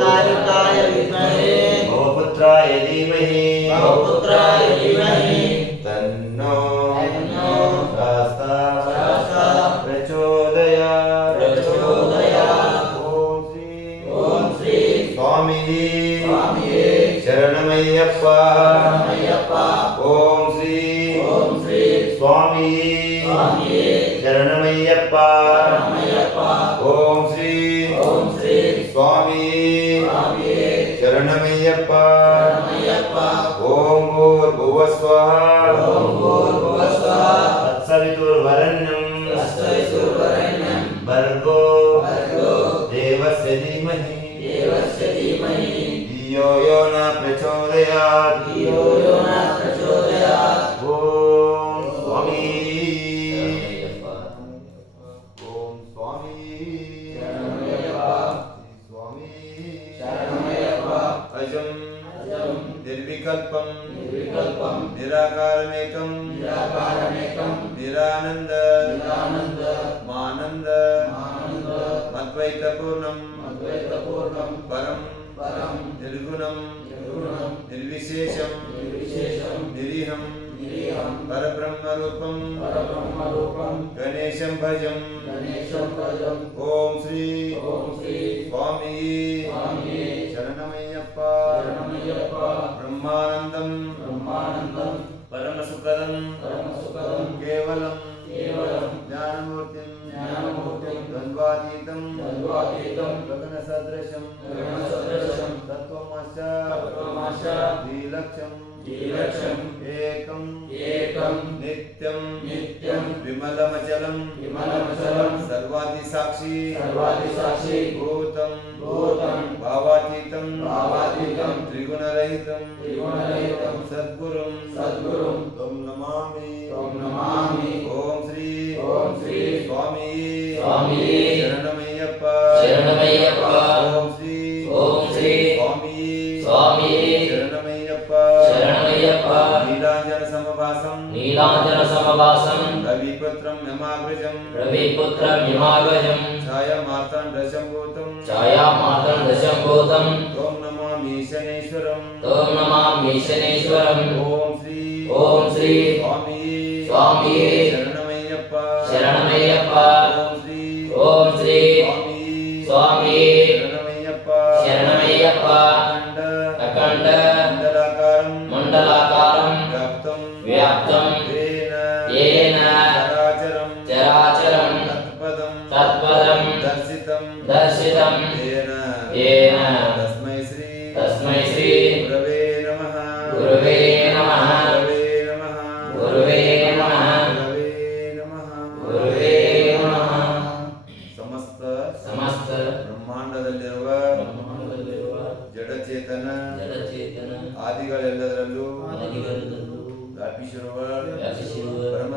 तारकाय विद्महे भवपुत्राय धीमहि। भवपुत्राय धीमहि। प्रचोदयात् धियो यो न प्रचोदयात् ॐ स्वामी ॐ स्वामी स्वामी अजं निर्विकल्पं निर्विकल्पं निराकारमेकं निराकारमेकं निरानन्द निरानन्द मानन्द आनन्द मद्वैतपूर्णं अद्वैतपूर्णं परं परं निर्गुणं నిర్విశేషం నిరీహం పరబ్రహ్మరూపం గణేశం భజం ఓం శ్రీ స్వామి శరణమయ్యప్ప బ్రహ్మానందం బ్రహ్మానందం పరమసుకరం కేవలం జ్ఞానమూర్తి జ్ఞానమూర్తి దైవాతీతం దైవాతీతం గగన సదృశం గగన సదృశం తత్వమశ తత్వమశ ద్విలక్షం నీలక్షం ఏకం ఏకం నిత్యం నిత్యం విమలమచలం విమలమచలం సర్వాది సాక్షి సర్వాది సాక్షి భూతం భూతం భావాతీతం భావాతీతం త్రిగుణరహితం త్రిగుణరహితం సద్గురుం సద్గురుం తం నమామి తం నమామి ఓం శ్రీ ఓం శ్రీ స్వామి స్వామి శరణమయ్యప్ప శరణమయ్యప్ప ఓం नीलाञ्जन समभासं नीलाञ्जनसमवासं रविपुत्रं यमाग्रजं रविपुत्रं यमागजं छायामार्ताण्डशम्भूतं छायामातर्दशम्भूतं त्वं नमामि शनेश्वरं तं नमामि शनेश्वरम् ॐ श्री ॐ श्री स्वामी शरणमय्यप्प। शरणमय्यप्प। ॐ श्री ॐ श्री स्वामी शरणमय्यप्प। शरणमय्यप्प। अखण्ड। अखण्ड। मण्डलाकारं मण्डलाकारं। ಆದಿಗಳೆಲ್ಲದರಲ್ಲೂ ವ್ಯಾಪಿಸಿರುವ ಪರಮ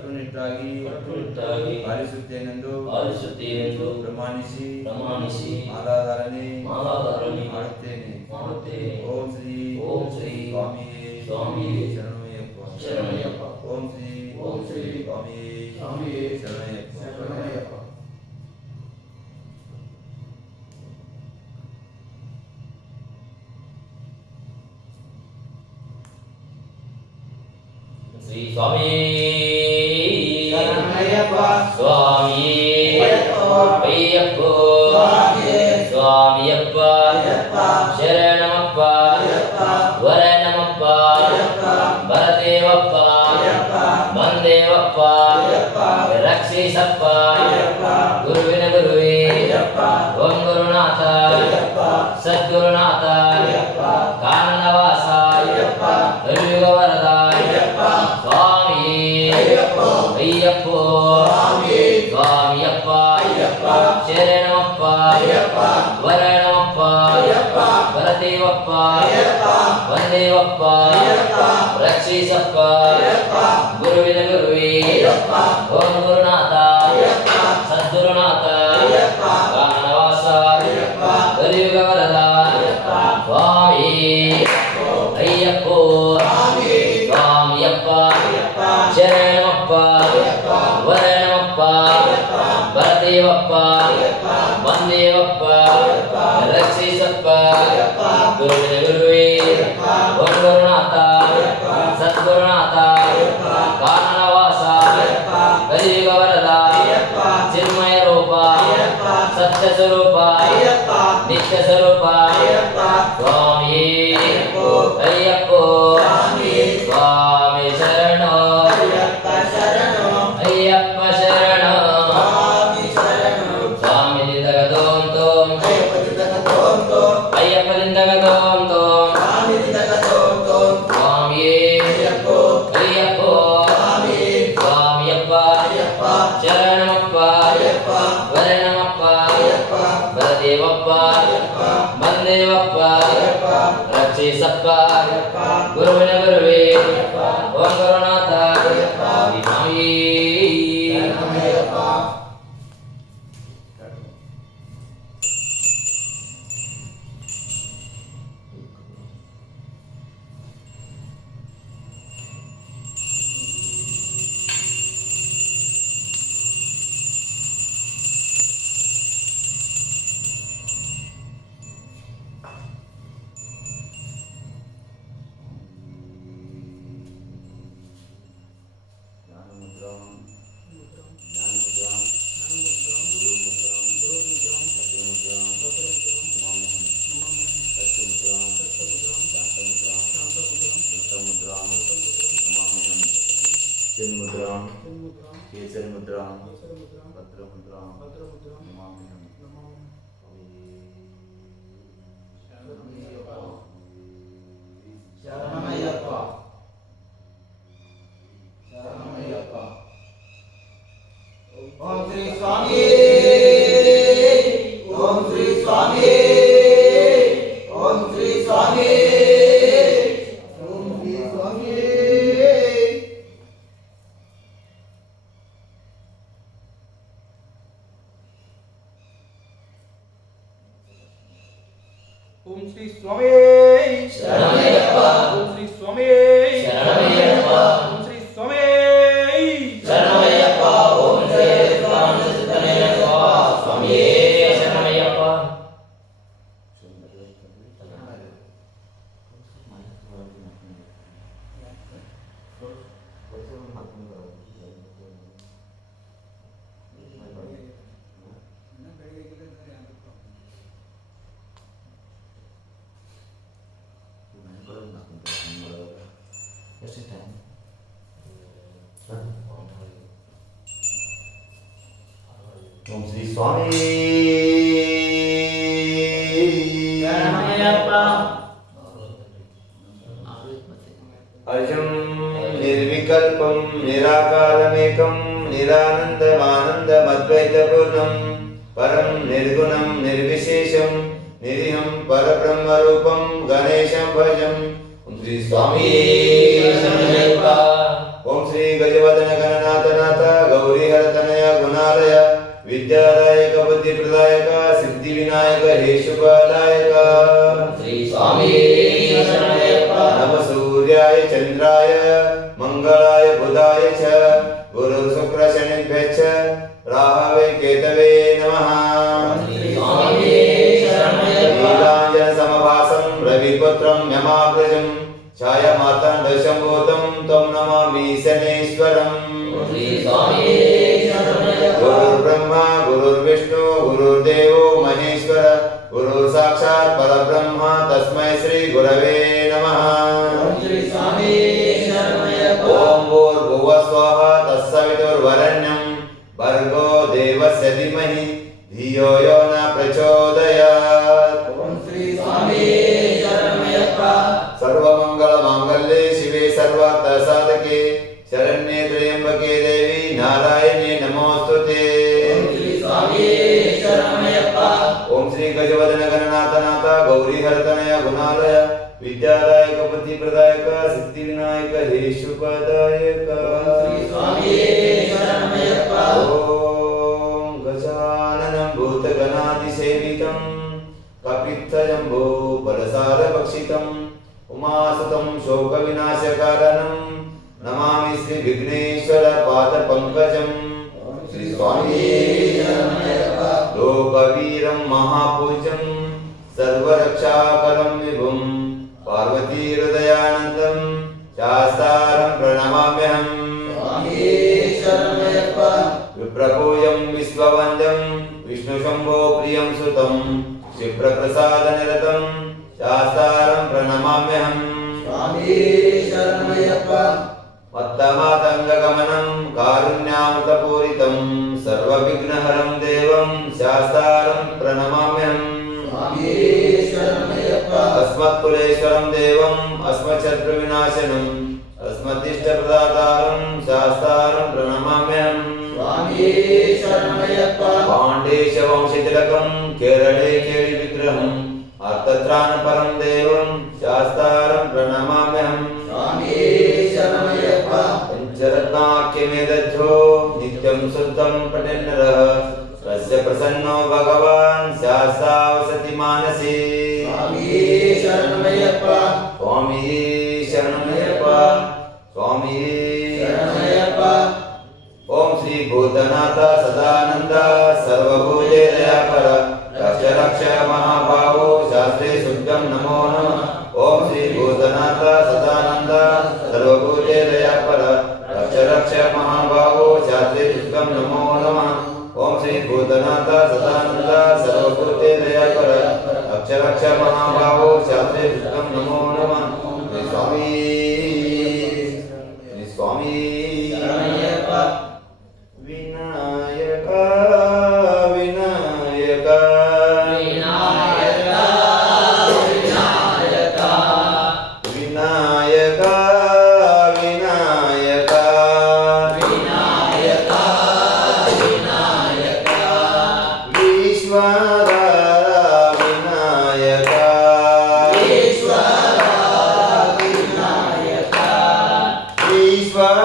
ಕಟ್ಟುನಿಟ್ಟಾಗಿ ಕಟ್ಟುನಿಟ್ಟಾಗಿ ಪಾಲಿಸುತ್ತೇನೆಂದು ಪಾಲಿಸುತ್ತೇನೆಂದು ಪ್ರಮಾಣಿಸಿ ಪ್ರಮಾಣಿಸಿ ಮಾಲಾಧಾರಣೆ ಮಾಲಾಧಾರಣೆ ಮಾಡುತ್ತೇನೆ ಮಾಡುತ್ತೇನೆ ಓಂ ಶ್ರೀ ಓಂ ಶ್ರೀ ಸ್ವಾಮಿಯೇ ಸ್ವಾಮಿಯೇ ಶರಣಮಯ್ಯಪ್ಪ ಶರಣಮಯ್ಯಪ್ಪ ಓಂ ಶ್ರೀ ಓಂ ಶ್ರೀ ಸ್ವಾಮಿಯೇ ಸ್ವಾಮಿಯೇ ಶರಣಮಯ್ಯಪ್ಪ ಶರಣಮಯ್ಯಪ್ಪ ಶ್ರೀ ಸ್ವಾಮಿ ರಕ್ಷಿಸಪ್ಪ ಅಯ್ಯಪ್ಪ. ಗುರುವಿನ ಗುರುವೇ ಅಯ್ಯಪ್ಪ. ಓಂ ಗುರುನಾಥ ಅಯ್ಯಪ್ಪ. ಸದ್ಗುರುನಾಥ ಅಯ್ಯಪ್ಪ ರಕ್ಷಿಸಪ್ಪ ಗುರುವಿನ ಗುರುವೇ ಓಂ ಗುರುನಾಥ ಸದ್ಗುರುನಾಥ ರಾಮನವಾಸ ಕಲಿಯುಗವರದ ಸ್ವಾಮಿ ಅಯ್ಯಪ್ಪೋ ಸ್ವಾಮಿಯಪ್ಪ ಶರಣಮಪ್ಪ ವರಣಮಪ್ಪ ಬರದೇವಪ್ಪ ಬಂದೇವಪ್ಪ ರಕ್ಷಿಸಪ್ಪ ಗುರುವಿನ Serupa, bisa serupa. ದೇವಪ್ಪ ರಕ್ಷಿಸಪ್ಪ ಗುರುವಿನ ಗುರುವೇ ಓಂ ಗುರುನಾಥ चिन मुद्राम केसर मुद्राम भद्र मुद्राम नमामि शरणमय्यप्पा। शरणमय्यप्पा। ओम श्री स्वामी నిరాకారమేకం నిరానందమానందమద్వైతపూర్ణం పరం నిర్గుణం నిర్విశేషం నిరిహం పరబ్రహ్మ రూపం గణేశం భజం. శ్రీ స్వామి ఓం శ్రీ గజవదన గణనాథనాథ గౌరీహరతనయ గుణాలయ విద్యాదాయక బుద్ధి ప్రదాయక సిద్ధి వినాయక హేషుపాదాయక శ్రీ స్వామి నమ సూర్యాయ చంద్రాయ. மங்களாய புதாய ச குரு சுக்ர சனிபெச்ச ராகவே கேதவே நமஹ. நீலாஞ்சன சமபாசம் ரவிபுத்திரம் யமாக்ரஜம் சாயமார்த்தாண்ட சம்போதம் தொம் நமாமி சனேஸ்வரம் रक्षितम् उमासुतं शोकविनाशकारणं नमामि श्रीविघ्नेश्वरपादपङ्कजम् अस्मत्कुलेश्वरं देवम् अस्मच्छत्रुविनाशनम् अस्मद्दिष्टप्रदातारं शास्तारं प्रणमाम्यहम्। पाण्डेशवंशतिलकं केरळे केलिविग्रहम् अर्थत्राणपरं देवं शास्तारं प्रणमाम्यहम्। पञ्चरत्नाख्यमेदध्यो नित्यं शुद्धं पठन्नरः। तस्य प्रसन्नो भगवान् शास्तावसति मानसी। சுவாமியே சரணமையப்பா சுவாமியே சரணமையப்பா சுவாமியே சரணமையப்பா ஓம் ஸ்ரீ பூதநாத சதானந்த சர்வபூஜே தயாபர ரக்ஷ ரக்ஷ மகாபாவோ ఈశ్వర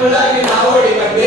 உலகில் அவடி வந்து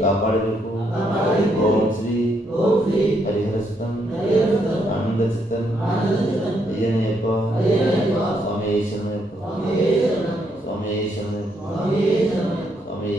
కాపాడేందుకు ఓం శ్రీ హరిహరస్తం ఆనందచిత్తం అయ్యనయ్యప్ప స్వామి ఈశ్వరయ్యప్ప స్వామి ఈశ్వరయ్యప్ప స్వామి ఈశ్వరయ్యప్ప స్వామి